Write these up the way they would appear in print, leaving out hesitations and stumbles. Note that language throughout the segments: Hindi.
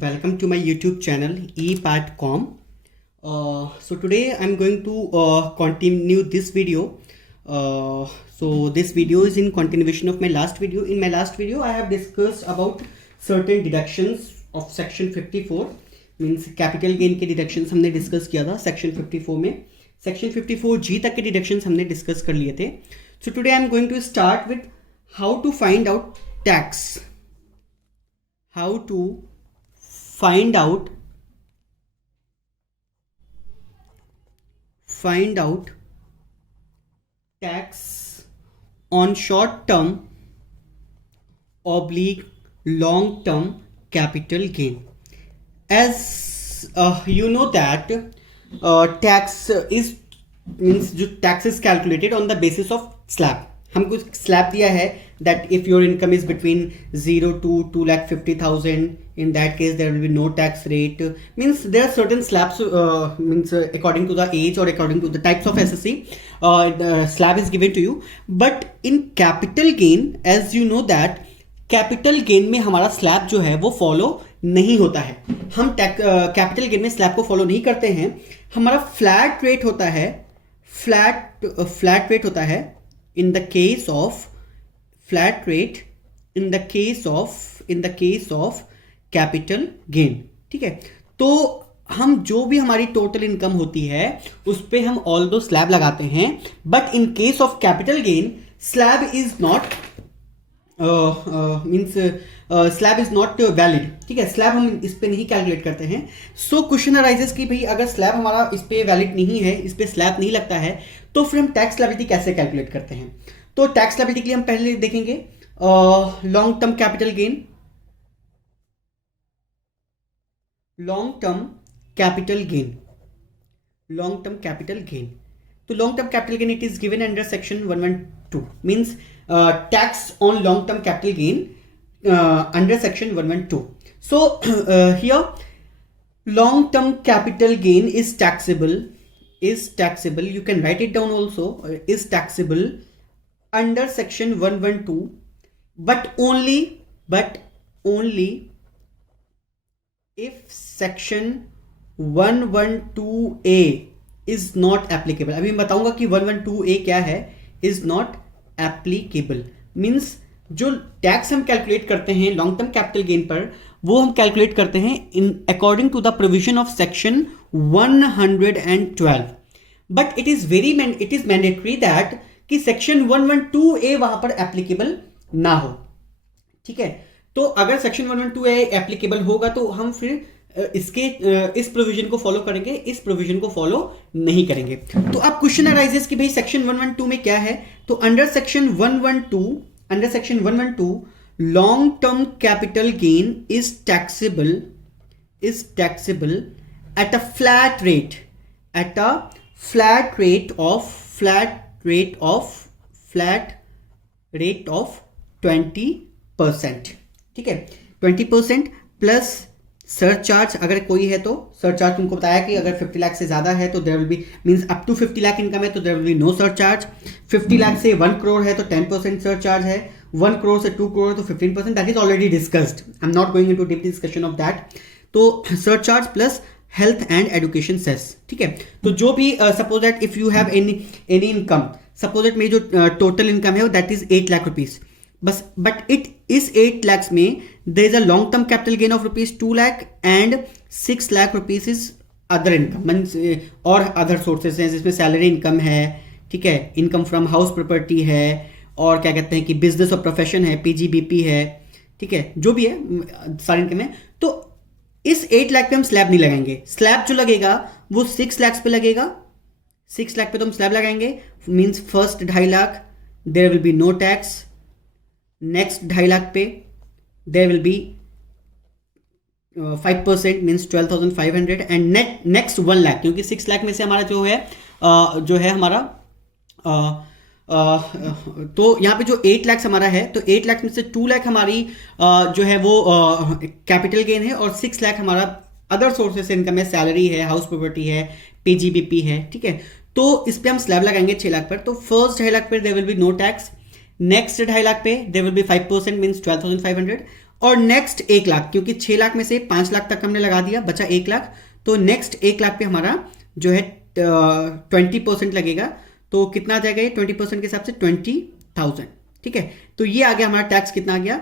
welcome to my YouTube channel ePatcom. So today I'm going to continue this video. So this video is in continuation of my last video. In my last video I have discussed about certain deductions of section 54, means capital gain के deductions हमने discuss किया था section 54 में. section 54G तक के deductions हमने discuss कर लिए थे. So today I'm going to start with how to find out tax. How to find out tax on short term oblique long term capital gain. As you know that tax is means जो tax is calculated on the basis of slab. हमको स्लैब दिया है that if your income is between 0 to 2,50,000, in that case there will be no tax rate. Means there are certain slabs means according to the age or according to the types of SSC the slab is given to you. But in capital gain, as you know that capital gain में हमारा स्लैब जो है वो फॉलो नहीं होता है. हम कैपिटल गेन में स्लैब को फॉलो नहीं करते हैं. हमारा फ्लैट रेट होता है. फ्लैट रेट होता है in the case of flat rate in the case of capital gain. ठीक है, तो हम जो भी हमारी टोटल इनकम होती है उस पे हम ऑल दो स्लैब लगाते हैं. But in case of capital gain slab is not means slab is not valid. ठीक है, स्लैब हम इस पे नहीं कैलकुलेट करते हैं. सो क्वेश्चन अराइजेस कि भाई अगर स्लैब हमारा इस पे वैलिड नहीं है, इस पे स्लैब नहीं लगता है, तो फिर हम टैक्स लायबिलिटी कैसे कैलकुलेट करते हैं. तो टैक्स लायबिलिटी के लिए हम पहले देखेंगे long term capital gain. Long term capital gain तो long term capital gain it is given under section 112. Means tax on long term capital gain under section 112. So here long term capital gain is taxable. You can write it down also. Is taxable under section 112, but only if section 112A is not applicable. अभी मैं बताऊंगा कि 112A क्या है. is not applicable means जो टैक्स हम कैलकुलेट करते हैं लॉन्ग टर्म कैपिटल गेन पर, वो हम कैलकुलेट करते हैं in according to the provision of section 112. But it is mandatory that कि सेक्शन 112A वहां पर एप्लीकेबल ना हो. ठीक है, तो अगर सेक्शन 112A एप्लीकेबल होगा तो हम फिर इस प्रोविजन को फॉलो करेंगे, इस प्रोविजन को फॉलो नहीं करेंगे. तो अब क्वेश्चन अराइजेस कि भाई सेक्शन 112 में क्या है. तो under section 112 long term capital gain is taxable at a flat rate of 20%. ठीक है, 20% प्लस सरचार्ज अगर कोई है तो सरचार्ज तुमको बताया कि अगर 50 लाख से ज्यादा है तो there will be means up to 50 lakh income है तो there will be no surcharge. 50 lakh से 1 करोड़ है तो 10% सरचार्ज है. 1 करोड़ से 2 करोड़ तो 15%. That is already discussed. I am not going into deep discussion of that. तो surcharge plus health and education cess. ठीक है, तो जो भी suppose that if you have any income, suppose that मेरी जो टोटल इनकम है दैट इज 8 लाख रुपीज बस. बट इट इस 8 लाख में there is a long term capital gain of rupees 2 lakh and 6 lakh rupees is other income means और अदर सोर्सेज हैं जिसमें सैलरी इनकम है. ठीक है, इनकम फ्रॉम हाउस प्रॉपर्टी है और क्या कहते हैं कि बिजनेस और प्रोफेशन है, पीजीबीपी है. ठीक है, जो भी है सारी इनकम है. तो इस 8 लाख पे हम स्लैब नहीं लगाएंगे. स्लैब जो लगेगा वो 6 लाख पे लगेगा. 6 लाख पे तो हम स्लैब लगाएंगे. Means first 2.5 lakh there will be no tax. Next 2.5 lakh पे there will be 5% means 12,500 and next 1 lakh क्योंकि 6 लाख में से हमारा जो है हमारा तो यहाँ पे जो 8 लाख हमारा है तो 8 लाख में से 2 लाख हमारी जो है वो कैपिटल गेन है और 6 लाख हमारा अदर सोर्सेस से इनकम है, सैलरी है, हाउस प्रॉपर्टी है, पीजीबीपी है. ठीक है, तो इस पे हम स्लैब लगाएंगे 6 लाख पर. तो फर्स्ट 2.5 लाख पर there will be no tax. Next 2.5 lakh पे देयर विल बी 5% मींस 12,500 और नेक्स्ट 1 लाख, क्योंकि 6 लाख में से 5 लाख तक हमने लगा दिया, बचा 1 लाख, तो नेक्स्ट 1 लाख पे हमारा जो है 20% लगेगा। तो कितना आ जाएगा ये 20% के हिसाब से 20,000। ठीक है, तो ये आ गया हमारा टैक्स, कितना आ गया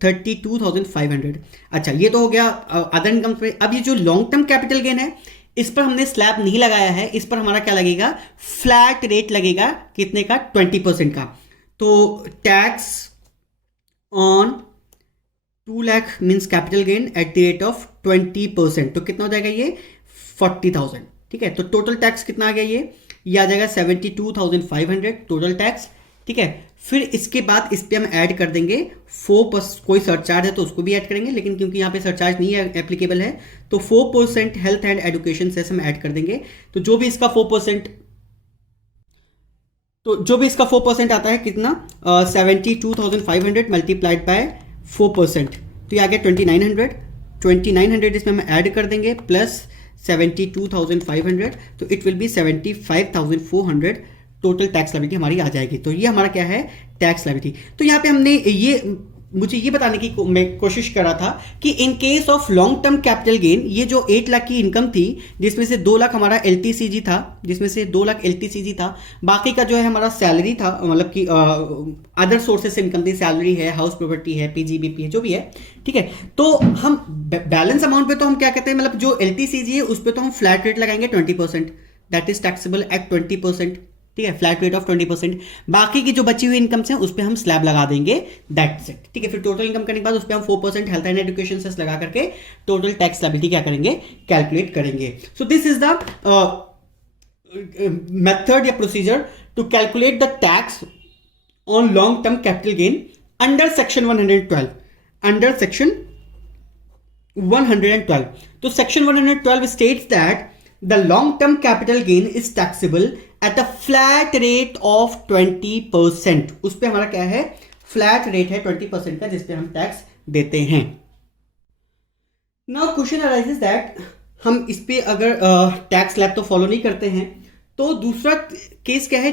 32,500। अच्छा, ये तो हो गया अदर इनकम पे। अब ये जो लॉन्ग टर्म कैपिटल गेन है, इस पर हमने स्लैब नहीं लगाया है, इस पर हमारा क्या लगेगा, फ्लैट रेट लगेगा, कितने का, 20% का। तो tax on 2 lakh means capital gain eight the rate of 20%, तो कितना हो जाएगा ये 40,000। ठीक है, तो टोटल टैक्स कितना आ गया ये आ जाएगा 72,500 टोटल टैक्स। ठीक है, फिर इसके बाद इस पे हम ऐड कर देंगे 4%, कोई सरचार्ज है तो उसको भी ऐड करेंगे, लेकिन क्योंकि यहाँ पे सरचार्ज नहीं है एप्लीकेबल है, तो 4% हेल्थ एंड एजुकेशन सेस हम ऐड कर देंगे। तो जो भी इसका 4% आता है कितना, 72,500 मल्टीप्लाइड बाय 4%, तो ये आ गया 2,900 इसमें हम ऐड कर देंगे प्लस 72,500, तो it will B 75,400 total tax liability हमारी आ जाएगी। तो ये हमारा क्या है, टैक्स लायबिलिटी। तो यहाँ पे हमने मुझे ये बताने की मैं कोशिश कर रहा था कि इन case of long term capital gain, ये जो 8 लाख की इनकम थी, जिसमें से 2 लाख हमारा LTCG था, बाकी का जो है हमारा सैलरी था, मतलब कि अदर सोर्सेस से इनकम थी, सैलरी है, हाउस प्रॉपर्टी है, PGBP है, जो भी है। ठीक है, तो हम बैलेंस अमाउंट पे तो हम क्या कहते हैं, मतलब जो LTCG है उस पर तो हम फ्लैट रेट लगाएंगे 20%, दैट इज टैक्सेबल एट 20%। ठीक है, फ्लैट रेट ऑफ 20%। बाकी की जो बची हुई इनकम है उस पर हम स्लैब लगा देंगे, दैट्स इट। ठीक है, फिर टोटल इनकम करने के बाद उस पर हम 4% हेल्थ एंड एजुकेशन सेस लगा करके टोटल टैक्स लायबिलिटी क्या करेंगे, कैलकुलेट करेंगे। So this is the method या procedure to calculate the tax on long term capital gain under section 112। Under section 112, तो section 112 states that the long term capital gain is taxable at a flat rate of 20%। उस पे हमारा क्या है, फ्लैट रेट है 20% का, जिसपे हम टैक्स देते हैं। नाउ क्वेश्चन अराइजेस दैट हम इस पे अगर टैक्स स्लैब तो फॉलो नहीं करते हैं, तो दूसरा केस क्या है,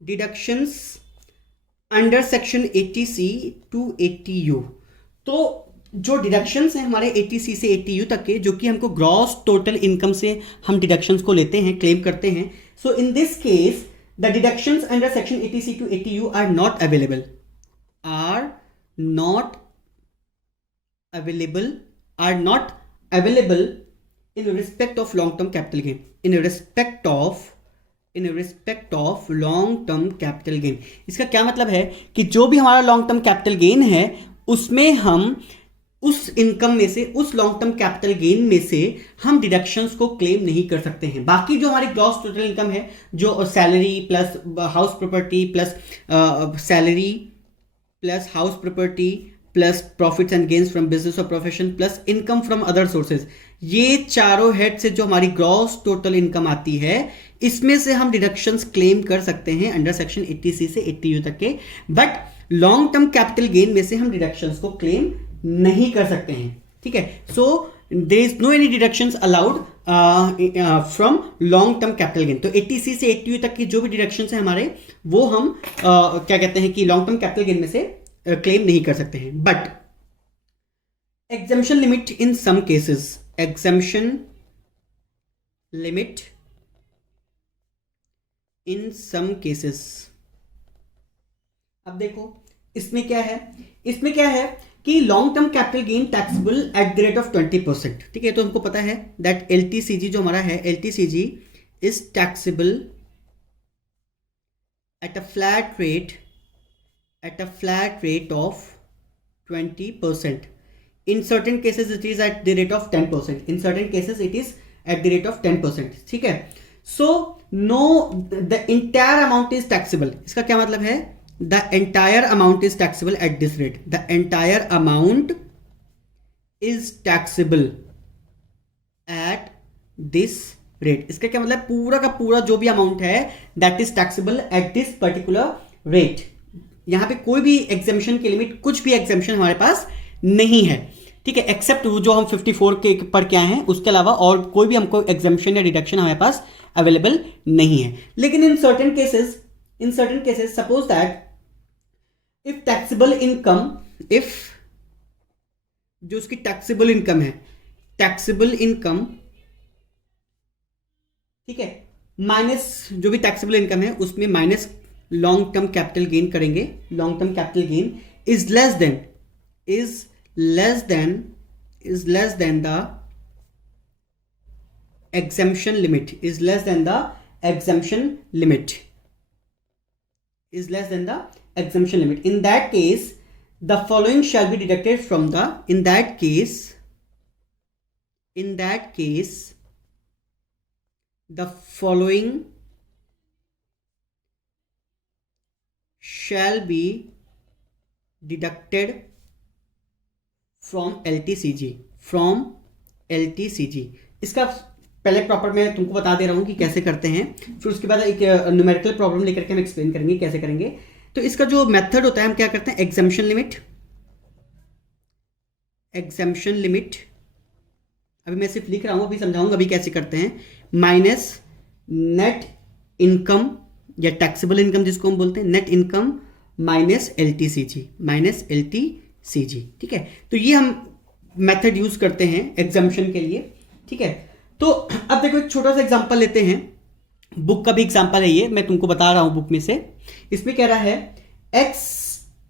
deductions under section 80C to 80U। तो जो डिडक्शंस हैं हमारे 80C से 80U तक के, जो कि हमको ग्रॉस टोटल इनकम से हम डिडक्शंस को लेते हैं, क्लेम करते हैं। So in this case the deductions under section 80C to 80U are not available in respect of long term capital gain, in respect of long term capital gain. इसका क्या मतलब है कि जो भी हमारा लॉन्ग टर्म कैपिटल गेन है, उसमें हम उस इनकम में से, उस लॉन्ग टर्म कैपिटल गेन में से हम डिडक्शंस को क्लेम नहीं कर सकते हैं। बाकी जो हमारी ग्रॉस टोटल इनकम है, जो salary plus house property plus salary plus house property plus profits and gains from business और profession plus income from other sources, ये चारों हेड से जो हमारी ग्रॉस टोटल इनकम आती है, इसमें से हम डिडक्शंस क्लेम कर सकते हैं अंडर सेक्शन 80C से 80U तक के। But long term capital gain में से हम डिडक्शंस को क्लेम नहीं कर सकते हैं। ठीक है, so there is no any deductions allowed from long term capital gain. तो 80C से 80U तक की जो भी डिडक्शंस हैं हमारे, वो हम क्या कहते हैं कि लॉन्ग टर्म कैपिटल गेन में से क्लेम नहीं कर सकते हैं। But exemption limit in some cases, exemption limit in some cases. अब देखो इसमें क्या है कि long term capital gain taxable at the rate of 20%। ठीक है, तो हमको पता है दैट LTCG जो हमारा है, LTCG is taxable at a flat rate of 20%। In certain cases it is eight the rate of 10%, in certain cases it is eight the rate of 10%। ठीक है, so know the entire amount is taxable. इसका क्या मतलब है, the entire amount is taxable at this rate, the entire amount is taxable at this rate। इसका क्या मतलब, पूरा का पूरा जो भी अमाउंट है that is taxable at this particular rate। यहां पे कोई भी एग्जेम्पशन की लिमिट, कुछ भी एग्जेम्पशन हमारे पास नहीं है। ठीक है, एक्सेप्ट जो हम 54 के पर क्या है, उसके अलावा और कोई भी हमको एग्जेम्पशन या डिडक्शन हमारे पास अवेलेबल नहीं है। लेकिन in certain cases suppose that if taxable income, if जो उसकी टैक्सेबल इनकम है, टैक्सेबल इनकम, ठीक है, माइनस जो भी टैक्सेबल इनकम है उसमें minus long term capital gain करेंगे, long term capital gain is less than, is less than the exemption limit, is less than the exemption limit, is less than the exemption limit. In that case, the following shall be deducted from the, in that case, the following shall be deducted from LTCG, from LTCG. इसका पहले प्रॉपर मैं तुमको बता दे रहा हूं कि कैसे करते हैं, फिर उसके बाद एक न्यूमेरिकल प्रॉब्लम लेकर के हम एक्सप्लेन करेंगे कैसे करेंगे. तो इसका जो मेथड होता है हम क्या करते हैं, एग्जम्पशन लिमिट, एग्जम्पशन लिमिट अभी मैं सिर्फ लिख रहा हूं, अभी समझाऊंगा अभी कैसे करते हैं, माइनस नेट इनकम या टैक्सेबल इनकम जिसको हम बोलते हैं, net income minus LTCG, minus LTCG. ठीक है, तो ये हम मेथड यूज करते हैं एग्जम्पशन के लिए. ठीक है, तो अब देखो एक छोटा सा एग्जांपल लेते हैं, बुक का भी एग्जांपल है ये, मैं तुमको बता रहा हूं बुक में से. इसमें कह रहा है X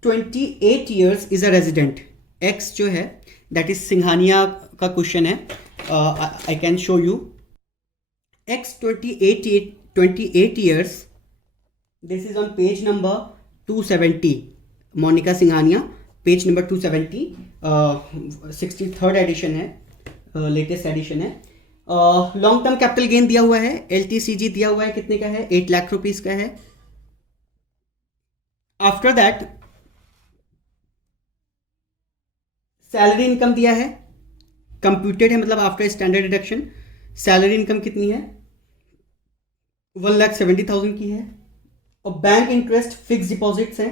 28 years is a resident. X जो है दैट इज सिंघानिया का क्वेश्चन है, I can show you. X 28 years, this is on page number 270, Monica Singhania, page number 270, 63rd edition है, लेटेस्ट एडिशन है. लॉन्ग टर्म कैपिटल गेन दिया हुआ है, एलटीसीजी दिया हुआ है, कितने का है, 8 लाख रुपीस का है. आफ्टर दैट सैलरी इनकम दिया है, कंप्यूटेड है, मतलब after standard deduction. Salary income कितनी है, 1,70,000 की है. और बैंक इंटरेस्ट फिक्स डिपॉजिट्स है,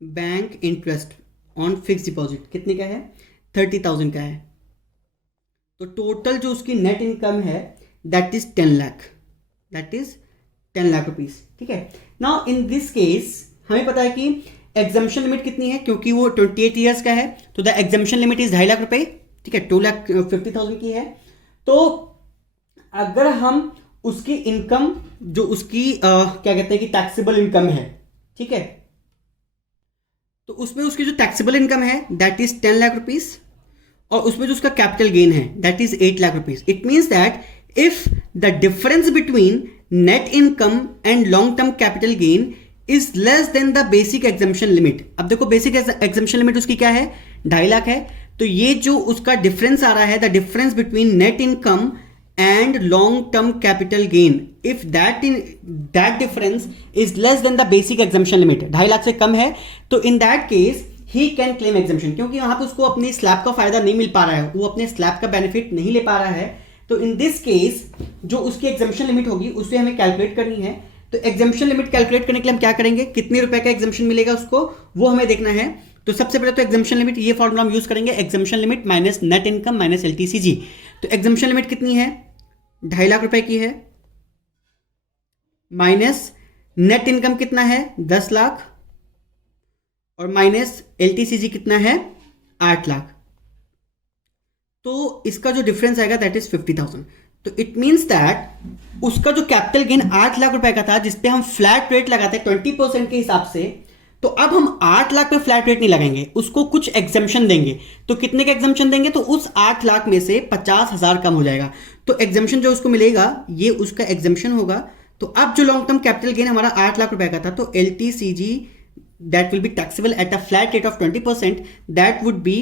bank interest on fix deposit कितने का है, 30,000 का है. तो टोटल जो उसकी नेट इनकम है that is 10 lakh, that is 10 lakh rupees. ठीक है, नाउ इन दिस केस हमें पता है कि एग्जम्पशन लिमिट कितनी है, क्योंकि वो 28 ईयर्स का है, तो the exemption limit is 2.5 lakh रुपए. ठीक है, 2,50,000 की है. तो अगर हम उसकी इनकम जो उसकी क्या कहते हैं कि टैक्सेबल इनकम है, ठीक है, तो उसमें उसकी जो टैक्सेबल इनकम है दैट इज 10 लाख रुपीज, और उसमें जो उसका कैपिटल गेन है that is 8 lakh rupees. It means that if the difference between net income and long term capital gain is less than the basic exemption limit. अब देखो बेसिक एग्जम्पशन लिमिट उसकी क्या है, 2.5 लाख है. तो ये जो उसका डिफरेंस आ रहा है, the difference between net income and long term capital gain, if that difference is less than the basic exemption limit, 2.5 lakh से कम है, तो in that case he can claim exemption. क्योंकि वहां पे उसको अपनी स्लैब का फायदा नहीं मिल पा रहा है, वो अपने स्लैब का बेनिफिट नहीं ले पा रहा है. तो इन दिस केस जो उसकी एग्जम्पशन लिमिट होगी उससे हमें कैलकुलेट करनी है. तो एग्जम्पशन लिमिट कैलकुलेट करने के लिए हम क्या करेंगे, कितने रुपए का एग्जम्पशन मिलेगा उसको, वो हमें देखना है. तो सबसे पहले तो एग्जम्पशन लिमिट, ये फॉर्मूला हम यूज करेंगे, exemption limit minus net income minus LTCG. तो एग्जम्पशन लिमिट कितनी है, 2.5 लाख रुपए की है, माइनस नेट इनकम कितना है, 10 लाख, और माइनस एलटीसीजी कितना है, 8 लाख. तो इसका जो डिफरेंस आएगा दैट इज 50,000. तो इट मींस दैट उसका जो कैपिटल गेन 8 लाख रुपए का था, जिसपे हम फ्लैट रेट लगाते हैं 20% के हिसाब से, तो अब हम 8 लाख पे फ्लैट रेट नहीं लगाएंगे, उसको कुछ एग्जम्पशन देंगे. तो कितने का एग्जम्पशन देंगे, तो उस 8 लाख में से 50,000 कम हो जाएगा. तो एग्जम्पशन जो उसको मिलेगा ये उसका एग्जम्पशन होगा. तो अब जो लॉन्ग टर्म कैपिटल गेन हमारा 8 लाख रुपए का था, तो LTCG that will be taxable at a flat rate of 20%, that would be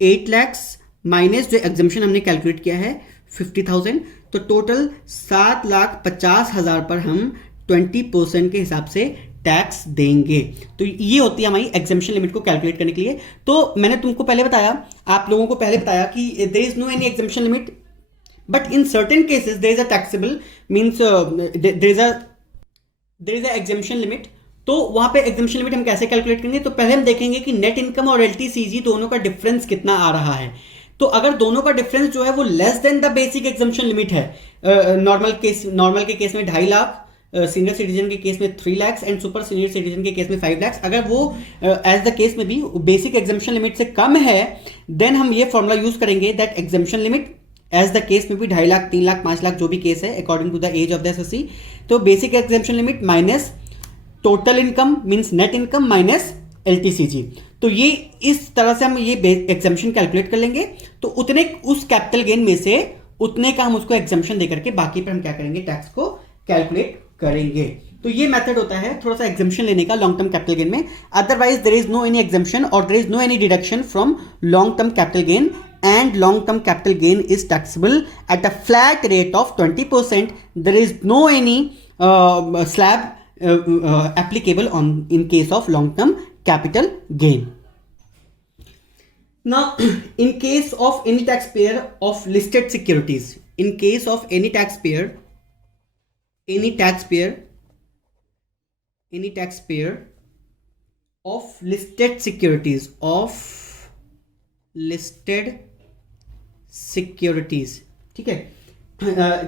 8 lakhs minus जो एग्जम्पशन हमने कैलकुलेट किया है 50,000. तो टोटल 7,50,000 पर हम 20% के हिसाब से टैक्स देंगे. तो ये होती है हमारी एग्जम्पशन लिमिट को कैलकुलेट करने के लिए. तो मैंने तुमको पहले बताया, आप लोगों को पहले बताया कि there is no any exemption limit, but in certain cases there is a taxable means there is a exemption limit. तो वहां पे एग्जम्पशन लिमिट हम कैसे कैलकुलेट करेंगे, तो पहले हम देखेंगे कि नेट इनकम और एलटीसीजी दोनों का डिफरेंस कितना आ रहा है. तो अगर दोनों का डिफरेंस जो है वो less than the basic exemption limit है, नॉर्मल के केस में 2.5 लाख सीनियर सिटीजन के केस में 3 lakh and super senior citizen के केस में 5 लाख, अगर वो एज द केस में भी बेसिक एग्जाम्पशन लिमिट से कम है, देन हम ये फॉर्मूला यूज करेंगे that exemption limit as the case में भी 2.5 लाख, 3 लाख, 5 लाख जो भी केस है according to the age of the SSC, तो basic exemption limit minus total income means net income minus LTCG. तो ये इस तरह से हम ये एग्जाम्पशन कैलकुलेट कर लेंगे, तो उतने उस कैपिटल गेन में से उतने का हम उसको एग्जाम्पशन देकर के बाकी पर हम क्या करेंगे, टैक्स को कैलकुलेट करेंगे। तो ये मेथड होता है थोड़ा सा एग्जाम्पशन लेने का लॉन्ग टर्म कैपिटल गेन में। Otherwise there is no any exemption और there is no any deduction from long term capital gain, and long term capital gain is taxable at a flat rate of 20%. There is no any slab applicable in case of long term capital gain. Now in case of any taxpayer of listed securities, in case of any taxpayer of listed securities, ठीक है,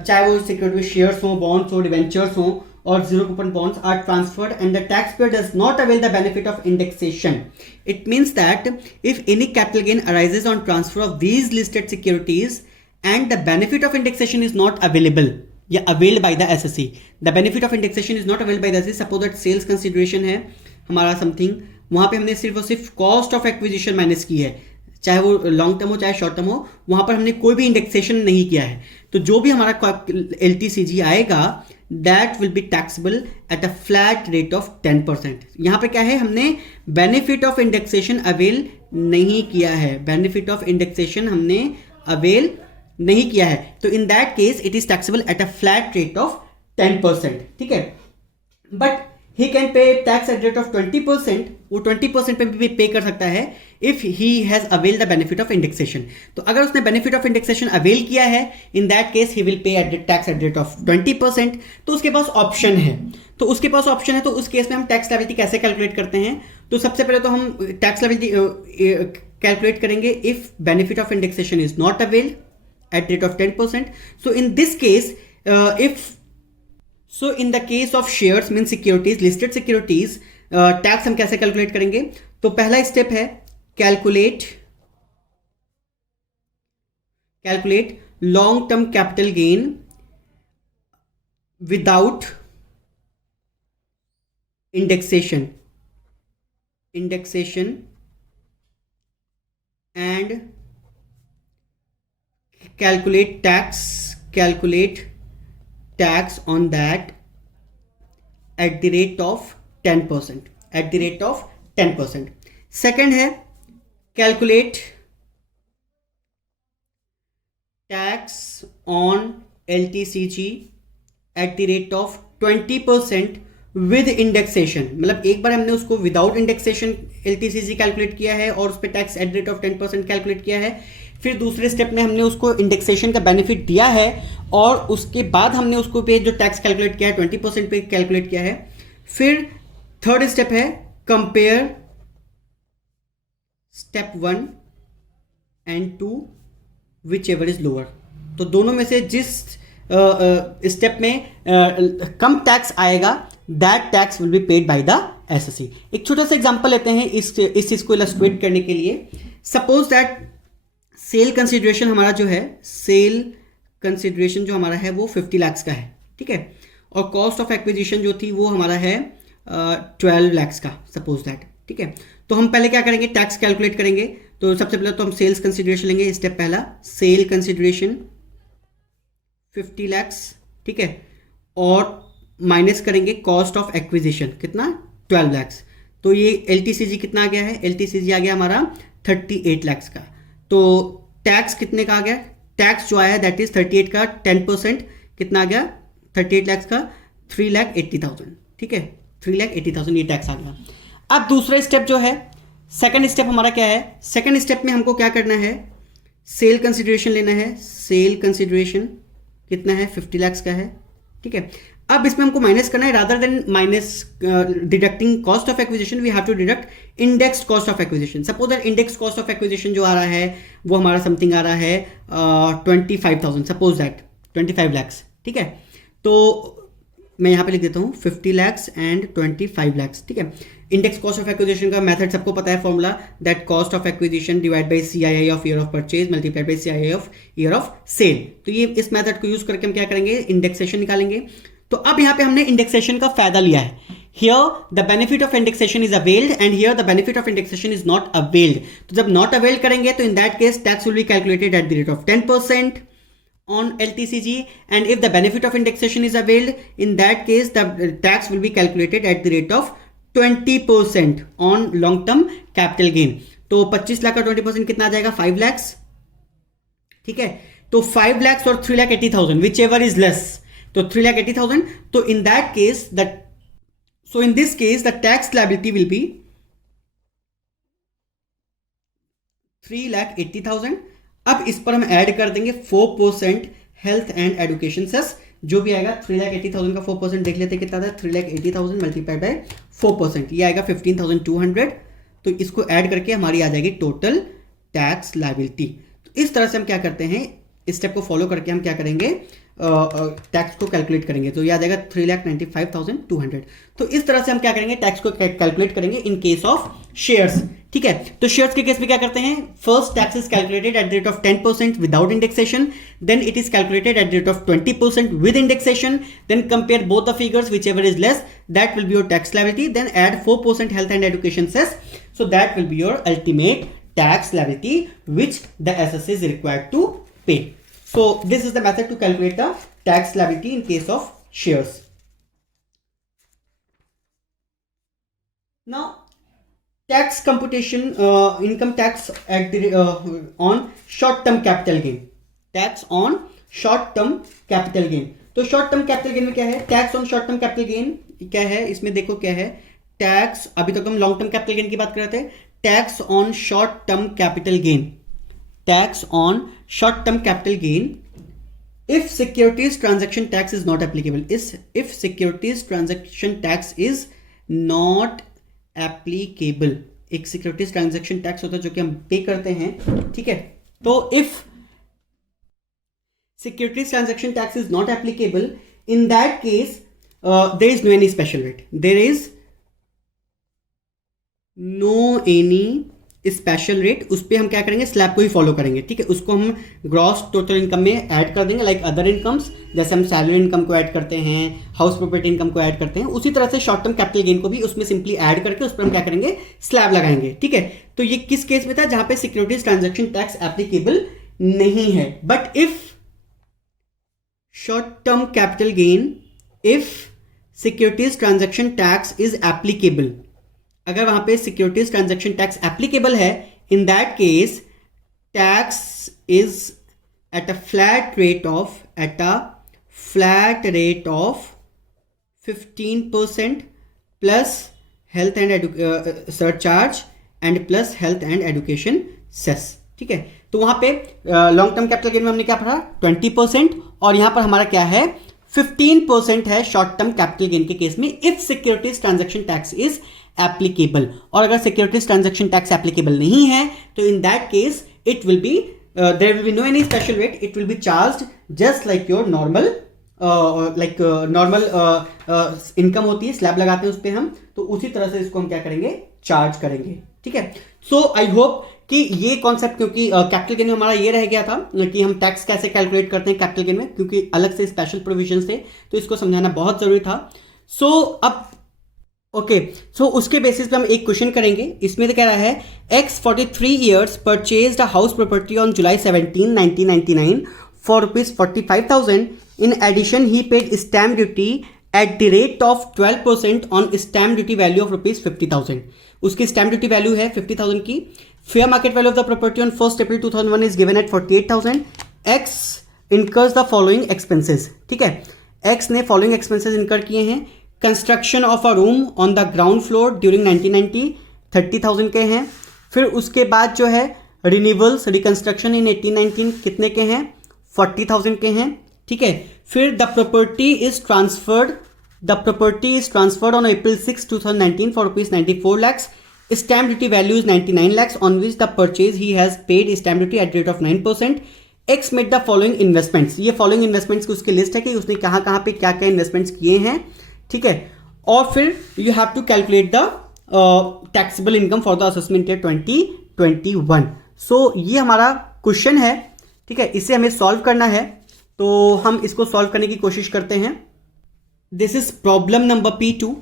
चाहे वो सिक्योरिटी शेयर्स हो, बॉन्ड्स हो, डिवेंचर्स हो और zero coupon bonds are transferred and the tax payer does not avail the benefit of indexation. It means that if any capital gain arises on transfer of these listed securities and the benefit of indexation is not available या availed by the SSC, the benefit of indexation is not availed by the SSC. Suppose that sales consideration है हमारा समथिंग, वहां पे हमने सिर्फ और सिर्फ कॉस्ट ऑफ एक्विजिशन माइनस की है, चाहे वो लॉन्ग टर्म हो चाहे शॉर्ट टर्म हो, वहां पर हमने कोई भी इंडेक्सेशन नहीं किया है. तो जो भी हमारा एलटीसीजी आएगा that will be taxable at a flat rate of 10%. यहां पर क्या है, हमने बेनिफिट ऑफ इंडेक्सेशन अवेल नहीं किया है, बेनिफिट ऑफ इंडेक्सेशन हमने अवेल नहीं किया है, तो in that case it is taxable at a flat rate of 10%. ठीक है, but he can pay tax at rate of 20%, वो 20% पे भी पे कर सकता है if he has availed the benefit of indexation. तो अगर उसने benefit of indexation avail किया है, in that case he will pay at the tax at rate of 20%. तो उसके पास ऑप्शन है, तो उस केस में हम टैक्स लायबिलिटी कैसे कैलकुलेट करते हैं. तो सबसे पहले तो हम टैक्स लायबिलिटी कैलकुलेट करेंगे if benefit of indexation is not availed at rate of 10%. So in this case in the case of shares mean securities, listed securities, tax हम कैसे कैलकुलेट करेंगे. तो पहला स्टेप है calculate long term capital gain without indexation and calculate tax on that at the rate of 10%. Second है calculate tax on LTCG at the rate of 20% with indexation. मतलब एक बार हमने उसको विदाउट इंडेक्सेशन LTCG कैलकुलेट किया है और उस पर tax at rate of 10% calculate किया है, फिर दूसरे स्टेप में हमने उसको इंडेक्सेशन का बेनिफिट दिया है और उसके बाद हमने उसको पे जो टैक्स कैलकुलेट किया है 20% पे कैलकुलेट किया है. फिर थर्ड स्टेप है compare step 1 and 2 which ever is lower. तो दोनों में से जिस स्टेप में कम टैक्स आएगा that tax will be paid by the SSC. एक छोटा सा एग्जांपल लेते हैं इस चीज को इलस्ट्रेट करने के लिए. सपोज दैट सेल कंसिडरेशन हमारा जो है, सेल कंसिडरेशन जो हमारा है वो 50 लाख का है, ठीक है, और कॉस्ट ऑफ एक्विजिशन जो थी वो हमारा है 12 लाख का, सपोज दैट. ठीक है, तो हम पहले क्या करेंगे, टैक्स कैलकुलेट करेंगे. तो सबसे पहले तो हम सेल्स कंसिडरेशन लेंगे. स्टेप पहला, सेल कंसिडरेशन 50 लाख, ठीक है, और माइनस करेंगे कॉस्ट ऑफ एक्विजिशन कितना, 12 लाख. तो ये एलटीसीजी कितना आ गया है, एलटीसीजी आ गया हमारा 38 लाख का. तो टैक्स कितने का आ गया, टैक्स जो आया दैट इज 38 का 10% कितना आ गया, 38 लाख का 3,80,000. ठीक है, 3,80,000 ये टैक्स आ गया. अब दूसरा स्टेप जो है, सेकंड स्टेप हमारा क्या है, सेकंड स्टेप में हमको क्या करना है, सेल कंसिडरेशन लेना है. सेल कंसिडरेशन कितना है, 50 लाख का है. ठीक है, अब इसमें हमको माइनस करना है, rather than minus deducting cost of acquisition we have to deduct index cost of acquisition. Suppose that index cost of acquisition जो आ रहा है वो हमारा समथिंग आ रहा है 25,000, सपोज दैट 25 लाख. ठीक है, तो मैं यहाँ पे लिख देता हूँ 50 lakhs एंड 25 lakhs, ठीक है। इंडेक्स कॉस्ट ऑफ एक्विजिशन का मेथड सबको पता है, formula that cost of acquisition divide by CII of year of purchase multiplied by CII of year of sale. तो ये इस मेथड को यूज करके हम क्या करेंगे, इंडेक्सेशन निकालेंगे। तो अब यहाँ पे हमने इंडेक्सेशन का फायदा लिया है। Here the benefit of indexation is availed and here the benefit of indexation is not availed. तो जब not availed करेंगे तो in that case tax will be calculated at the rate of 10% on LTCG, and if the benefit of indexation is availed, in that case the tax will be calculated at the rate of 20% on long term capital gain. तो 25 लाख का 20% कितना आ जाएगा, 5 lakhs, ठीक है। तो 5 lakhs और 3,80,000 whichever is less, तो 3,80,000। तो in that case so in this case the tax liability will be 3,80,000। अब इस पर हम ऐड कर देंगे 4% हेल्थ एंड एजुकेशन सेस, जो भी आएगा 3,80,000 का 4% देख लेते कितना था, 3,80,000 मल्टीप्लाइड बाय 4%, ये आएगा 15,200। तो इसको ऐड करके हमारी आ जाएगी टोटल टैक्स लायबिलिटी। तो इस तरह से हम क्या करते हैं, इस स्टेप को फॉलो करके हम क्या करेंगे, टैक्स को कैलकुलेट करेंगे। तो ये आ जाएगा 3,95,200। तो इस तरह से हम क्या करेंगे, टैक्स को कैलकुलेट करेंगे इन केस ऑफ शेयर्स, ठीक है। तो शेयर्स के केस में क्या करते हैं, first tax is calculated at the rate of 10% without indexation, then it is calculated at the rate of 20% with indexation, then compare both the figures whichever is less, that will be your tax liability, then add 4% health and education cess, so that will be your ultimate tax liability which the assessee is required to pay. So this is the method to calculate the tax liability in case of shares. Now tax computation, income tax at the, on short term capital gain, tax on short term capital gain. तो short term capital gain में क्या है, tax on short term capital gain क्या है, इसमें देखो क्या है, tax, अभी तक हम long term capital gain की बात कर रहे थे, tax on short term capital gain, tax on short term capital gain if securities transaction tax is not applicable, if securities transaction tax is not applicable, एक securities transaction tax होता है जो कि हम पे करते हैं, ठीक है। तो if securities transaction tax is not applicable, in that case there is no any special rate, there is no any special rate, उस पर हम क्या करेंगे, स्लैब को ही फॉलो करेंगे, ठीक है। उसको हम ग्रॉस टोटल इनकम में ऐड कर देंगे, लाइक अदर इनकम्स, जैसे हम सैलरी इनकम को ऐड करते हैं, हाउस प्रॉपर्टी इनकम को ऐड करते हैं, उसी तरह से शॉर्ट टर्म कैपिटल गेन को भी उसमें सिंपली ऐड करके उस पर हम क्या करेंगे, स्लैब लगाएंगे, ठीक है। तो ये किस केस में था, जहां पे सिक्योरिटीज ट्रांजेक्शन टैक्स एप्लीकेबल नहीं है। But if short term capital gain, if securities transaction tax is applicable, अगर वहां पे सिक्योरिटीज ट्रांजैक्शन टैक्स एप्लीकेबल है, in that case tax is at a flat rate of 15% plus health and surcharge and plus health and education cess, ठीक है। तो वहां पे लॉन्ग टर्म कैपिटल गेन में हमने क्या पढ़ा, 20%, और यहां पर हमारा क्या है, 15% है शॉर्ट टर्म कैपिटल गेन के केस में, if securities transaction tax is applicable. और अगर सिक्योरिटीज ट्रांजैक्शन टैक्स एप्लीकेबल नहीं है तो in that case it will be, there will be no any special rate, it will be charged just like your normal, income होती है, स्लैब लगाते हैं उस पर हम, तो उसी तरह से इसको हम क्या करेंगे, चार्ज करेंगे, ठीक है। सो आई होप कि ये कॉन्सेप्ट, क्योंकि कैपिटल गेन में हमारा ये रह गया था कि हम टैक्स कैसे कैलकुलेट करते हैं कैपिटल गेन में, क्योंकि अलग से स्पेशल प्रोविजन थे, तो इसको समझाना बहुत जरूरी था। सो अब ओके, सो उसके बेसिस पे हम एक क्वेश्चन करेंगे। इसमें तो कह रहा है X 43 years purchased a house property on July 17, 1999 for ₹45,000. In addition he paid stamp duty at the rate of 12% on stamp duty value of ₹50,000. उसकी स्टैम्प ड्यूटी वैल्यू है 50,000 की. Fair market value of the property on 1 April 2001 is given at 48,000. X incurs the following expenses, ठीक है। एक्स ने फॉलोइंग एक्सपेंसेस इनकर किए हैं. Construction of a room on the ground floor during 1990 30,000 के हैं. फिर उसके बाद जो है रिन्यूअल्स रिकंस्ट्रक्शन इन 1819 कितने के हैं, 40,000 के हैं, ठीक है. फिर the property is transferred on April 6, 2019 for ₹94 lakhs. Stamp duty value is 99 lakhs on which the purchase he has paid stamp duty at rate of 9%. X made the following investments, ये फॉलोइंग इन्वेस्टमेंट्स की उसकी लिस्ट है कि उसने कहाँ कहाँ पे क्या क्या इन्वेस्टमेंट्स किए हैं, ठीक है। और फिर you have to calculate the taxable income for the assessment year 2021। So ये हमारा क्वेश्चन है, ठीक है, इसे हमें सॉल्व करना है। तो हम इसको सॉल्व करने की कोशिश करते हैं। This is problem number P2,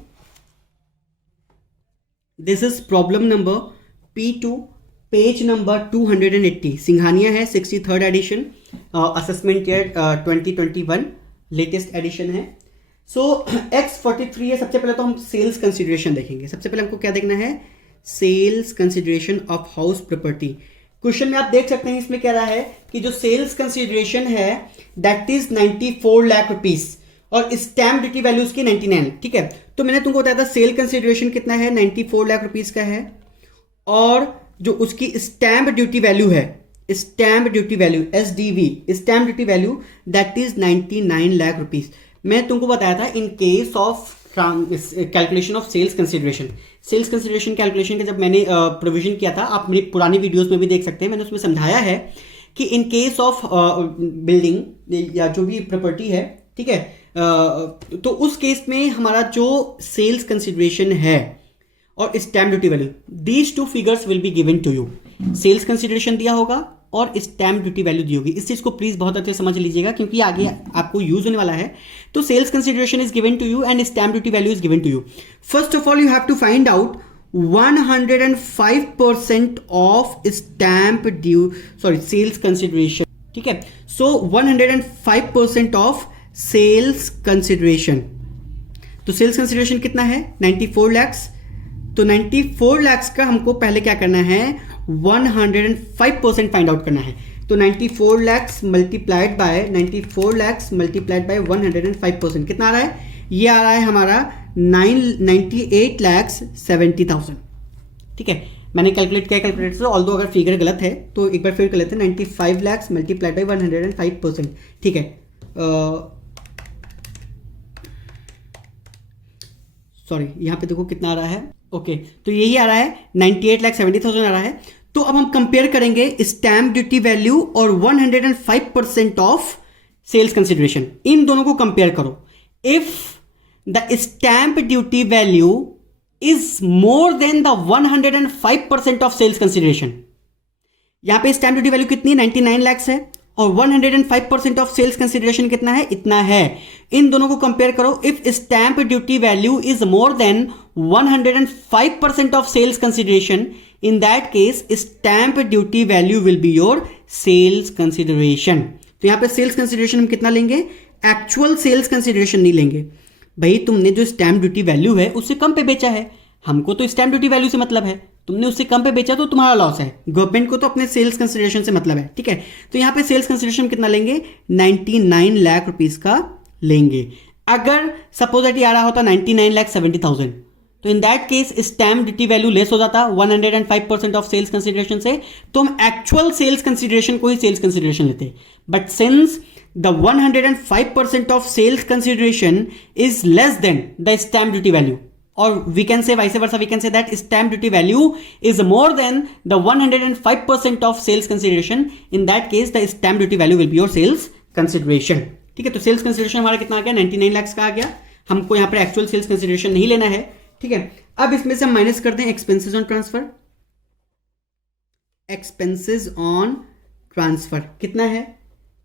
this is problem number P2, page number 280, Singhania है, 63rd edition, assessment year 2021 latest edition है। सो X43 है। सबसे पहले तो हम सेल्स कंसिडरेशन देखेंगे। सबसे पहले हमको क्या देखना है, sales consideration of house property. Question में आप देख सकते हैं, इसमें कह रहा है कि जो सेल्स कंसिडरेशन है दैट इज 94 लाख रुपीस और स्टैम्प ड्यूटी वैल्यू उसकी 99, ठीक है। तो मैंने तुमको बताया था सेल कंसिडरेशन कितना है, 94 लाख रुपीस का है, और जो उसकी स्टैम्प ड्यूटी वैल्यू है, stamp duty value SDV, stamp duty value that is 99 lakh rupees. मैं तुमको बताया था in case of calculation of sales consideration, sales consideration calculation का जब मैंने प्रोविजन किया था, आप मेरी पुरानी वीडियोस में भी देख सकते हैं, मैंने उसमें समझाया है कि इन केस ऑफ बिल्डिंग या जो भी प्रॉपर्टी है, ठीक है, तो उस केस में हमारा जो सेल्स कंसिडरेशन है और stamp duty value, these two figures will be given to you. Sales consideration दिया होगा और स्टैम्प ड्यूटी वैल्यू दी होगी। इस चीज को प्लीज बहुत अच्छे से समझ लीजिएगा क्योंकि आगे आपको यूज होने वाला है। तो sales consideration is given to you and stamp duty value is given to you. First of all you have to find out 105% of stamp due sales consideration, ठीक है। सो 105% ऑफ सेल्स कंसिडरेशन, तो सेल्स कंसिडरेशन कितना है, 94 लैक्स। तो 94 लैक्स का हमको पहले क्या करना है, 105% फाइंड आउट करना है। तो 94 लैक्स मल्टीप्लाइड बाय 105% कितना आ रहा है, ये आ रहा है हमारा 98,70,000, ठीक है। मैंने कैलकुलेट किया कैलकुलेटर से, ऑल्दो अगर फिगर गलत है तो एक बार फिर कर लेते हैं। 95 लैक्स मल्टीप्लाइड बाय 105%, ठीक है। सॉरी यहाँ पे देखो कितना आ रहा है, ओके तो यही आ रहा है 98,70,000 आ रहा है। तो अब हम कंपेयर करेंगे स्टैम्प ड्यूटी वैल्यू और 105% ऑफ सेल्स कंसिडरेशन, इन दोनों को कंपेयर करो। If the stamp duty value is more than the 105% of sales consideration, यहां पे स्टैम्प ड्यूटी वैल्यू कितनी, 99 लैक्स है और 105% ऑफ सेल्स कंसिडरेशन कितना है, इतना है। इन दोनों को कंपेयर करो। If stamp duty value is more than 105% of sales consideration, in that case stamp duty value will be your sales consideration. तो यहां पे सेल्स कंसिडरेशन हम कितना लेंगे, एक्चुअल सेल्स कंसिडरेशन नहीं लेंगे। भाई तुमने जो स्टैम्प ड्यूटी वैल्यू है उससे कम पे बेचा है, हमको तो स्टैम्प ड्यूटी वैल्यू से मतलब है, तुमने उससे कम पे बेचा तो तुम्हारा लॉस है, गवर्नमेंट को तो अपने सेल्स कंसिडरेशन से मतलब है, ठीक है। तो यहां पे सेल्स कंसिडरेशन कितना लेंगे, 99 लाख रुपीस का लेंगे। अगर सपोज दैट आ रहा होता 99,70,000, तो in that case stamp duty value less हो जाता 105% ऑफ सेल्स कंसिडरेशन से, तो हम एक्चुअल सेल्स कंसिडरेशन को ही सेल्स कंसिडरेशन लेते। But since the 105% of sales consideration is less than the stamp duty value, or we can say vice versa, we can say that stamp duty value is more than the 105% of sales consideration, in that case the stamp duty value will be your sales consideration, ठीक है। तो सेल्स कंसिडरेशन हमारा कितना आ गया, 99 लाख का आ गया। हमको यहाँ पर एक्चुअल सेल्स कंसिडरेशन नहीं लेना है, ठीक है। अब इसमें से हम माइनस करते हैं expenses on transfer. Expenses on transfer कितना है,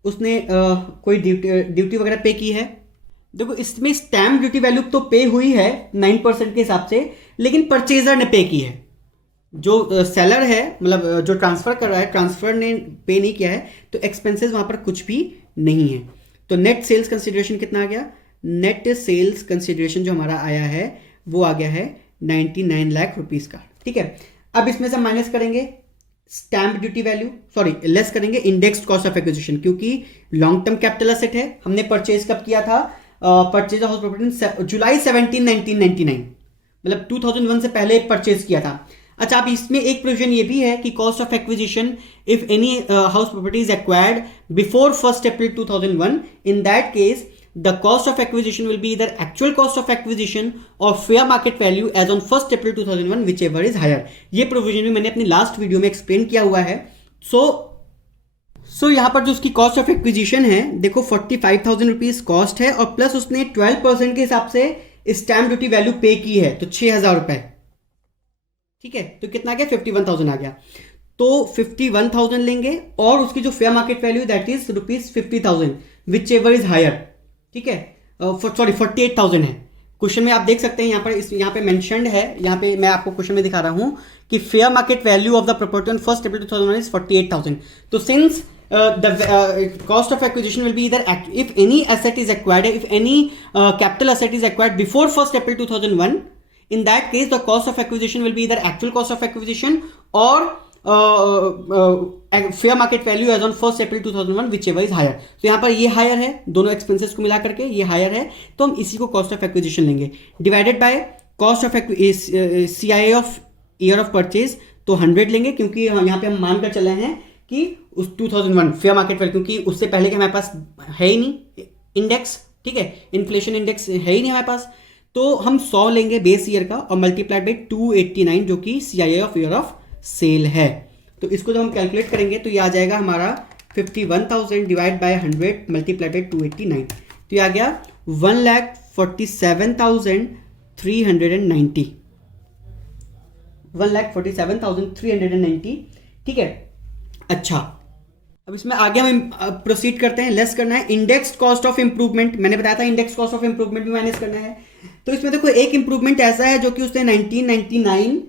उसने कोई ड्यूटी वगैरह पे की है। देखो इसमें स्टैम्प ड्यूटी वैल्यू तो पे हुई है 9% के हिसाब से, लेकिन परचेजर ने पे की है। जो सेलर है, मतलब जो ट्रांसफर कर रहा है, ट्रांसफर ने पे नहीं किया है, तो एक्सपेंसेस वहां पर कुछ भी नहीं है। तो नेट सेल्स कंसिडरेशन कितना आ गया, नेट सेल्स कंसिडरेशन जो हमारा आया है वो आ गया है 99 लाख रुपीस का, ठीक है। अब इसमें से माइनस करेंगे स्टैम्प ड्यूटी वैल्यू, लेस करेंगे इंडेक्स्ड कॉस्ट ऑफ एक्विजिशन, क्योंकि लॉन्ग टर्म कैपिटल एसेट है। हमने परचेज कब किया था, परचेज ऑफ प्रॉपर्टी जुलाई 17, 1999, मतलब 2001 से पहले परचेज किया था। अच्छा, अब इसमें एक प्रोविजन ये भी है कि cost of acquisition if any house property is acquired before 1 April 2001, in that case the cost of acquisition will be either actual cost of acquisition or fair market value as on 1 April 2001, whichever is higher। ये प्रोविजन भी मैंने अपनी लास्ट वीडियो में एक्सप्लेन किया हुआ है। सो यहाँ पर जो उसकी कॉस्ट ऑफ एक्विजिशन है, देखो 45,000 रुपीज कॉस्ट है और प्लस उसने 12% के हिसाब से स्टैम्प ड्यूटी वैल्यू पे की है, तो 6,000 रुपए, ठीक है। तो कितना आ गया, 51,000 आ गया। तो 51,000 लेंगे और उसकी जो fair market value that is ₹50,000 whichever is higher, ठीक है। सॉरी 48,000 है। क्वेश्चन में आप देख सकते हैं यहाँ पे मेंशन्ड है, यहाँ पे मैं आपको क्वेश्चन में दिखा रहा हूं कि fair market value of the property on 1 April 2001 is 48,000। तो since the cost of acquisition will be either if any asset is acquired, if any capital asset is acquired before 1 April 2001, in that case the cost of acquisition will be either actual cost of acquisition or fair market value as on 1 April 2001 whichever is higher। तो यहाँ पर ये हायर है, दोनों एक्सपेंसेस को मिला करके ये हायर है, तो हम इसी को कॉस्ट ऑफ एक्विजिशन लेंगे divided by cost of CIA of year of purchase, तो 100 लेंगे क्योंकि यहाँ पे हम मानकर चले हैं कि उस 2001 फेयर मार्केट वैल्यू, क्योंकि उससे पहले के हमारे पास है ही नहीं इंडेक्स, ठीक है, इन्फ्लेशन इंडेक्स है ही नहीं हमारे पास, तो हम 100 लेंगे बेस ईयर का और मल्टीप्लाइड बाई 289 जो कि CIA of year of sale है। तो इसको जब हम कैलकुलेट करेंगे तो ये आ जाएगा हमारा 51,000 डिवाइड बाय 100 मल्टीप्लाइड बाई 289, तो ये आ गया 1,47,390, 1,47,390, ठीक है। अच्छा, अब इसमें आगे हम प्रोसीड करते हैं, लेस करना है इंडेक्स कॉस्ट ऑफ इंप्रूवमेंट। मैंने बताया था इंडेक्स कॉस्ट ऑफ इंप्रूवमेंट भी माइनस करना है। तो इसमें देखो एक इंप्रूवमेंट ऐसा है जो कि उसने 1999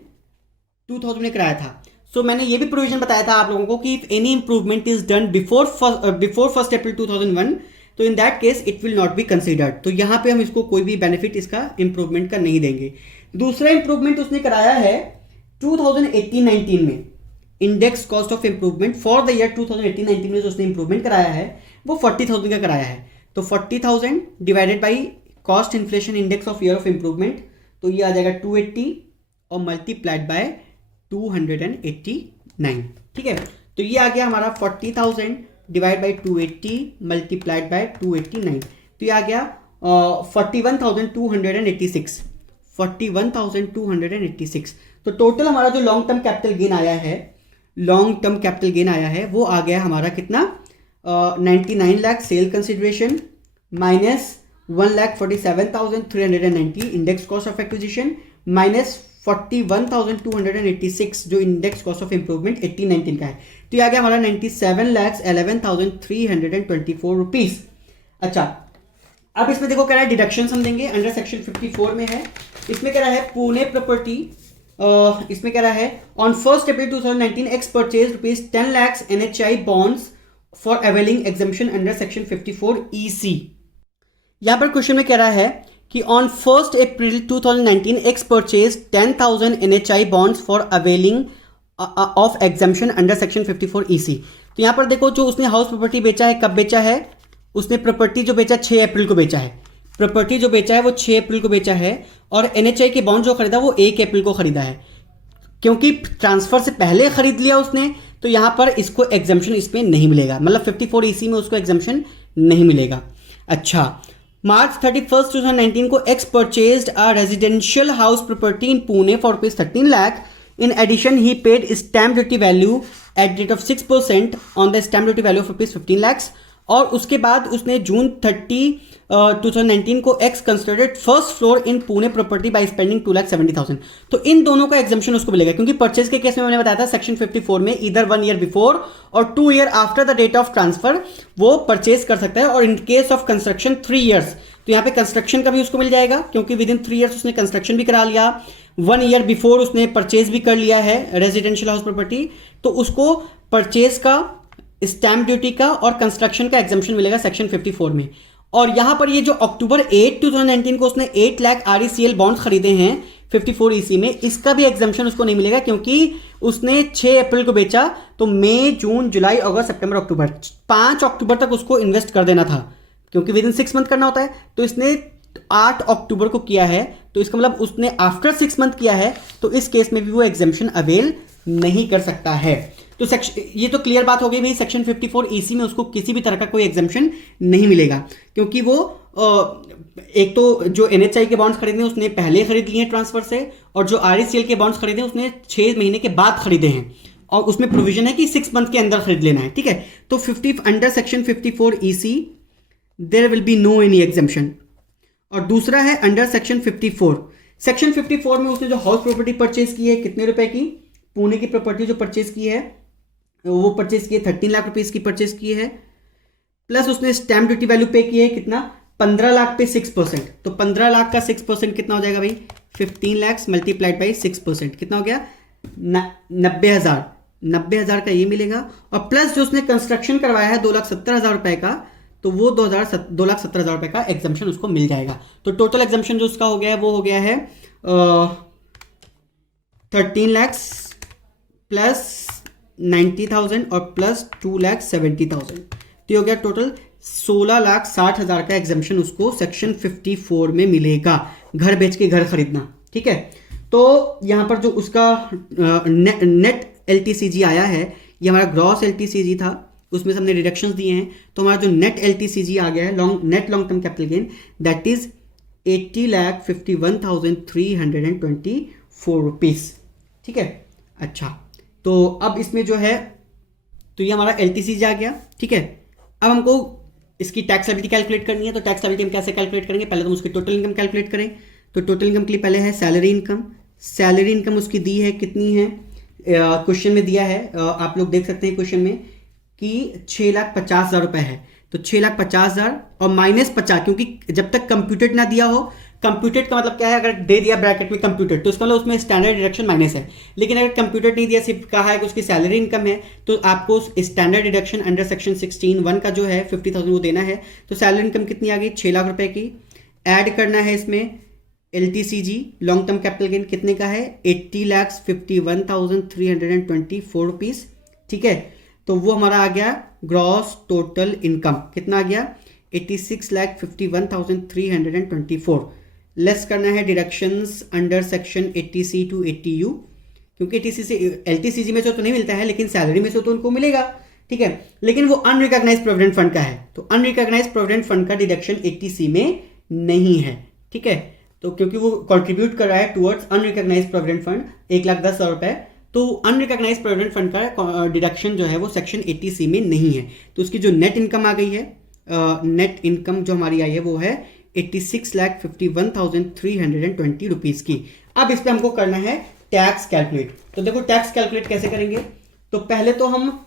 2000 में कराया था। सो मैंने ये भी प्रोविजन बताया था आप लोगों को कि if any improvement is done before 1 April 2001 तो in that case it will not be considered. तो यहाँ पे हम इसको कोई भी बेनिफिट इसका इंप्रूवमेंट का नहीं देंगे। दूसरा इंप्रूवमेंट उसने कराया है 2018-19 में, index cost of improvement for the year 2018-19 में जो उसने इंप्रूवमेंट कराया है वो 40,000 का कराया है। तो 40,000 divided by cost inflation index of year of improvement, तो ये आ जाएगा 280 और मल्टीप्लाइड बाय 289, ठीक है। तो ये आ गया हमारा 40,000 डिवाइड बाई 280 मल्टीप्लाइड बाय 289, तो ये आ गया 41,286, 41,286। तो टोटल हमारा जो लॉन्ग टर्म कैपिटल गेन आया है, लॉन्ग टर्म कैपिटल गेन आया है वो आ गया हमारा कितना, 99 lakh sale consideration minus 1,47,390 index cost of acquisition minus 41,286 जो इंडेक्स कॉस्ट ऑफ इंप्रूवमेंट 18-19 का है। तो ये आ गया हमारा 97,11,324 रुपीज। अच्छा, अब इसमें देखो कह रहा है डिडक्शन हम देंगे, अंडर सेक्शन 54 में है। इसमें कह रहा है पुणे प्रॉपर्टी, इसमें कह रहा है on 1 April 2019 x purchase ₹10 lakhs NHI bonds for availing exemption under section 54 EC। यहां पर क्वेश्चन में कह रहा है कि on 1 April 2019 x purchase 10,000 NHI bonds for availing of exemption under section 54 EC। तो यहां पर देखो जो उसने हाउस प्रॉपर्टी बेचा है, कब बेचा है, उसने प्रॉपर्टी जो बेचा 6 अप्रैल को बेचा है, प्रॉपर्टी जो बेचा है वो 6 अप्रैल को बेचा है और NHI के बॉन्ड जो खरीदा वो 1 अप्रैल को खरीदा है। क्योंकि ट्रांसफर से पहले खरीद लिया उसने तो यहां पर इसको एग्जम्पशन इसमें नहीं मिलेगा, मतलब 54 EC में उसको एग्जम्पशन नहीं मिलेगा। अच्छा, March 31st 2019 को X purchased a residential house property in Pune for ₹13 lakh। In addition he paid stamp duty value at rate of 6% on the stamp duty value of ₹15 lakhs। और उसके बाद उसने जून 30, 2019 को x considered first floor in Pune property by spending 2,70,000। तो इन दोनों का एग्जम्पशन उसको मिलेगा क्योंकि परचेज के केस में मैंने बताया था सेक्शन 54 में इधर 1 year बिफोर और 2 year after the date of transfer वो परचेज कर सकता है, और in case of construction 3 years, तो यहाँ पे कंस्ट्रक्शन का भी उसको मिल जाएगा क्योंकि विद इन 3 years उसने कंस्ट्रक्शन भी करा लिया, 1 year बिफोर उसने परचेज भी कर लिया है रेजिडेंशियल हाउस प्रॉपर्टी, तो उसको परचेज का, स्टैम्प ड्यूटी का और कंस्ट्रक्शन का एग्जम्पशन मिलेगा सेक्शन 54 में। और यहां पर ये जो अक्टूबर 8, 2019 को उसने 8 लाख RECL बॉन्ड्स खरीदे हैं 54 EC में, इसका भी एग्जम्पशन उसको नहीं मिलेगा क्योंकि उसने 6 अप्रैल को बेचा, तो मई, जून, जुलाई, अगस्त, सितंबर, अक्टूबर 5 अक्टूबर तक उसको इन्वेस्ट कर देना था क्योंकि विद इन 6 मंथ करना होता है। तो इसने 8 अक्टूबर को किया है, तो इसका मतलब उसने आफ्टर 6 मंथ किया है, तो इस केस में भी वो एग्जम्पशन अवेल नहीं कर सकता है। तो ये तो क्लियर बात हो गई भाई, सेक्शन 54 EC में उसको किसी भी तरह का कोई एग्जम्पशन नहीं मिलेगा क्योंकि वो एक तो जो NHI के बॉन्ड्स खरीदे उसने पहले खरीद लिए हैं ट्रांसफर से, और जो RECL के बॉन्ड्स खरीदे उसने 6 महीने के बाद खरीदे हैं, और उसमें प्रोविजन है कि 6 मंथ के अंदर खरीद लेना है, ठीक है। तो 50 under section 54 EC there will be no any exemption. और दूसरा है अंडर सेक्शन 54। सेक्शन 54 में उसने जो हाउस प्रॉपर्टी परचेज की है कितने रुपए की, पुणे की प्रॉपर्टी जो परचेज की है वो परचेज की है 13 लाख रुपीज की परचेज की है, प्लस उसने स्टैम्प ड्यूटी वैल्यू पे की है कितना, 15 लाख पे 6%। तो 15 लाख का 6% कितना हो जाएगा भाई, 15 लाख मल्टीप्लाइड बाई 6% कितना हो गया, 90,000। 90,000 का ये मिलेगा। और प्लस जो उसने कंस्ट्रक्शन करवाया है 2,70,000 रुपए का, तो वो 2,70,000 रुपए का एग्जाम्पशन उसको मिल जाएगा। तो टोटल एग्जाम्पशन जो उसका हो गया है वो हो गया है 13 लाख प्लस 90,000 और प्लस 2,70,000, तो हो गया टोटल 16,60,000 का एग्जाम्पशन उसको सेक्शन 54 में मिलेगा, घर बेच के घर खरीदना, ठीक है। तो यहां पर जो उसका नेट LTCG आया है, ये हमारा ग्रॉस LTCG था, उसमें से हमने डिडक्शंस दिए हैं। तो हमारा जो नेट LTCG आ गया है net long term capital gain, that is 80,51,324 rupees, ठीक है। अच्छा, तो अब इसमें जो है, तो ये हमारा LTCG आ गया, ठीक है। अब हमको इसकी टैक्स लायबिलिटी कैलकुलेट करनी है। तो टैक्स लायबिलिटी हम कैसे कैलकुलेट करेंगे, पहले तो हम उसकी टोटल इनकम कैलकुलेट करें। तो टोटल इनकम के लिए पहले है सैलरी इनकम। सैलरी इनकम उसकी दी है कितनी है, क्वेश्चन में दिया है, आप लोग देख सकते हैं क्वेश्चन में कि 6,50,000 रुपए है। तो 6,50,000 और -50, क्योंकि जब तक कंप्यूटेड ना दिया हो, कंप्यूटेड का मतलब क्या है, अगर दे दिया ब्रैकेट में कंप्यूटेड तो इसका मतलब उसमें स्टैंडर्ड डिडक्शन माइनस है। लेकिन अगर कंप्यूटेड नहीं दिया, सिर्फ कहा है कि उसकी सैलरी इनकम है, तो आपको स्टैंडर्ड डिडक्शन अंडर सेक्शन 16(1) का जो है 50,000 वो देना है। तो सैलरी इनकम कितनी आ गई, 6 लाख रुपए की। ऐड करना है इसमें LTCG long term capital gain कितने का है, 80,51,324 रुपीज, ठीक है। तो वो हमारा आ गया ग्रॉस टोटल इनकम, कितना आ गया, 86,51,324। लेस करना है deductions under section 80C to 80U, क्योंकि 80C से LTCG में से तो नहीं मिलता है, लेकिन सैलरी में से तो उनको मिलेगा, ठीक है। लेकिन वो अनरिकॉग्नाइज्ड प्रोविडेंट फंड का है, तो अनरिकॉग्नाइज्ड प्रोविडेंट फंड का डिडक्शन 80C में नहीं है, ठीक है। तो क्योंकि वो कंट्रीब्यूट कर रहा है टुवर्ड्स अनरिकॉग्नाइज्ड प्रोविडेंट फंड 1,10,000 रुपए, तो अनरिकॉग्नाइज्ड प्रोविडेंट फंड का डिडक्शन जो है वो सेक्शन 80C में नहीं है। तो उसकी जो नेट इनकम आ गई है, नेट इनकम जो हमारी आई है वो है 86,51,320 रुपीज की। अब इस पे हमको करना है टैक्स कैलकुलेट। तो देखो टैक्स कैलकुलेट कैसे करेंगे, तो पहले तो हम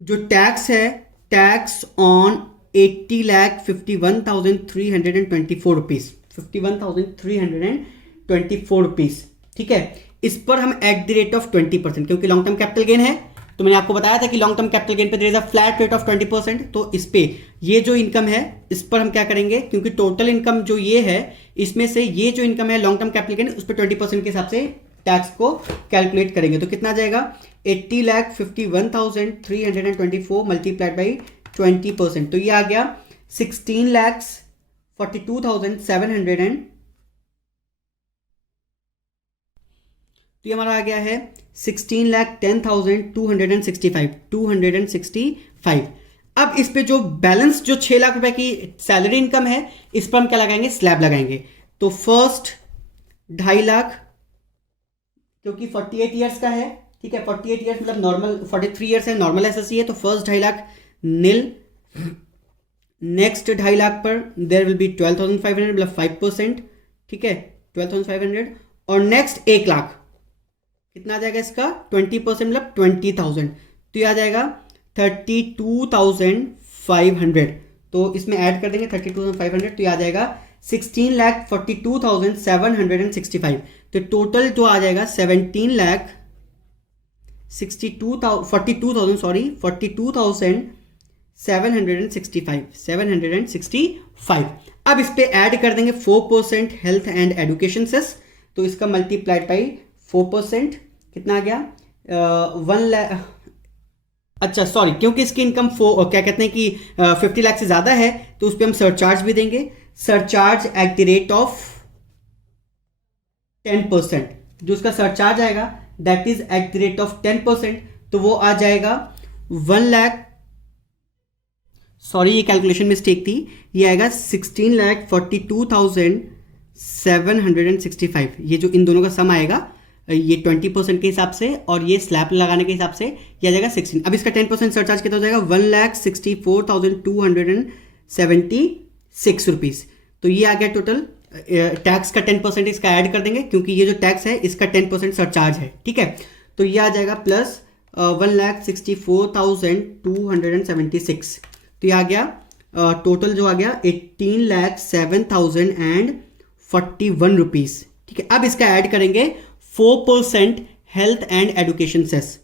जो टैक्स है, टैक्स ऑन 80,51,324 रुपीज, 51,324 रुपीज, ठीक है। इस पर हम एट द रेट ऑफ 20%, क्योंकि लॉन्ग टर्म कैपिटल गेन है, तो मैंने आपको बताया था कि लॉन्ग टर्म कैपिटल गेन पे there is a flat rate of 20%। तो इस पे ये जो इनकम है इस पर हम क्या करेंगे, क्योंकि टोटल इनकम जो ये है इसमें से ये जो इनकम है लॉन्ग टर्म कैपिटल गेन, उस पर 20% के हिसाब से टैक्स को कैलकुलेट करेंगे। तो कितना आ जाएगा, 80,51,324 मल्टीप्लाइड बाई 20%, तो ये आ गया 16,42,700, तो ये हमारा आ गया है 16,10,265। अब इस पे जो बैलेंस जो 6 लाख रुपए की सैलरी इनकम है, इस पर हम क्या लगाएंगे, स्लैब लगाएंगे। तो फर्स्ट 2.5 लाख, क्योंकि 48 ईयर्स का है, ठीक है, 48 ईयर्स मतलब नॉर्मल, 43 ईयर्स है, नॉर्मल एसएससी है, तो फर्स्ट 2.5 लाख नील। नेक्स्ट 2.5 लाख पर देयर विल बी 12,500 मतलब 5%, ठीक है, 12,500। और नेक्स्ट 1 लाख कितना आ जाएगा इसका, 20% मतलब 20,000, तो ये आ जाएगा 32,500। तो इसमें ऐड कर देंगे 32,500, तो ये आ जाएगा 16,42,765। तो टोटल जो आ जाएगा 42,765। अब इस पे ऐड कर देंगे 4% हेल्थ एंड एजुकेशन सेस, तो इसका मल्टीप्लाइड बाई 4% कितना आ गया, 1 लाख, अच्छा सॉरी, क्योंकि इसकी इनकम क्या कहते हैं कि 50 लाख से ज्यादा है, तो उस पर हम सरचार्ज भी देंगे। Surcharge at the rate of 10%, जो उसका सरचार्ज आएगा that is eight the rate of 10%, तो वो आ जाएगा 1 लाख, सॉरी ये कैलकुलेशन मिस्टेक थी, ये आएगा 16,42,765। ये जो इन दोनों का सम आएगा ये 20% के हिसाब से और ये स्लैब लगाने के हिसाब से ये आ जाएगा 16। अब इसका 10% सरचार्ज कितना हो जाएगा 1,64,276 रुपीज़। तो ये आ गया टोटल। टैक्स का 10% इसका ऐड कर देंगे क्योंकि ये जो टैक्स है इसका 10% सरचार्ज है, ठीक है। तो ये आ जाएगा प्लस 1,64,276। तो ये आ गया टोटल जो आ गया 18,07,041 रुपीज़, ठीक है। अब इसका ऐड करेंगे 4% health and education cess,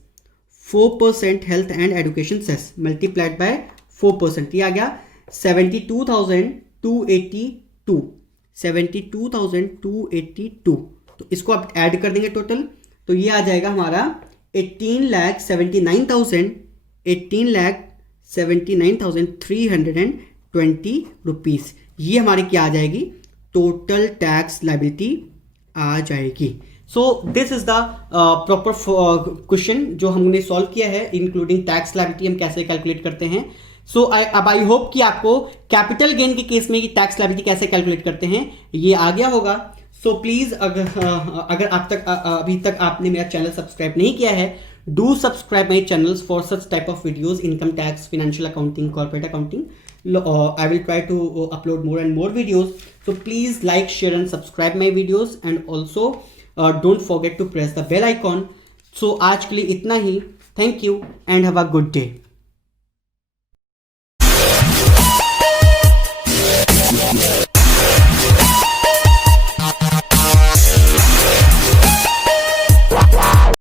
4% health and education cess multiplied by 4%, ये आ गया 72,282, 72,282। तो इसको आप ऐड कर देंगे टोटल, तो ये आ जाएगा हमारा 18,79,320 रुपीज़। ये हमारी क्या आ जाएगी, टोटल टैक्स लायबिलिटी आ जाएगी। सो this is the proper question जो हमने सॉल्व किया है, इंक्लूडिंग टैक्स लायबिलिटी हम कैसे कैलकुलेट करते हैं। सो अब आई होप कि आपको कैपिटल गेन के केस में टैक्स लायबिलिटी कैसे कैलकुलेट करते हैं ये आ गया होगा। सो प्लीज अगर अभी तक आपने मेरा चैनल सब्सक्राइब नहीं किया है, do subscribe my channels for such type of videos, income tax, financial accounting, corporate accounting. I will try to upload more and more videos. So please like, share and subscribe my videos, and also don't forget to press the bell icon. So आज के लिए इतना ही. Thank you and have a good day.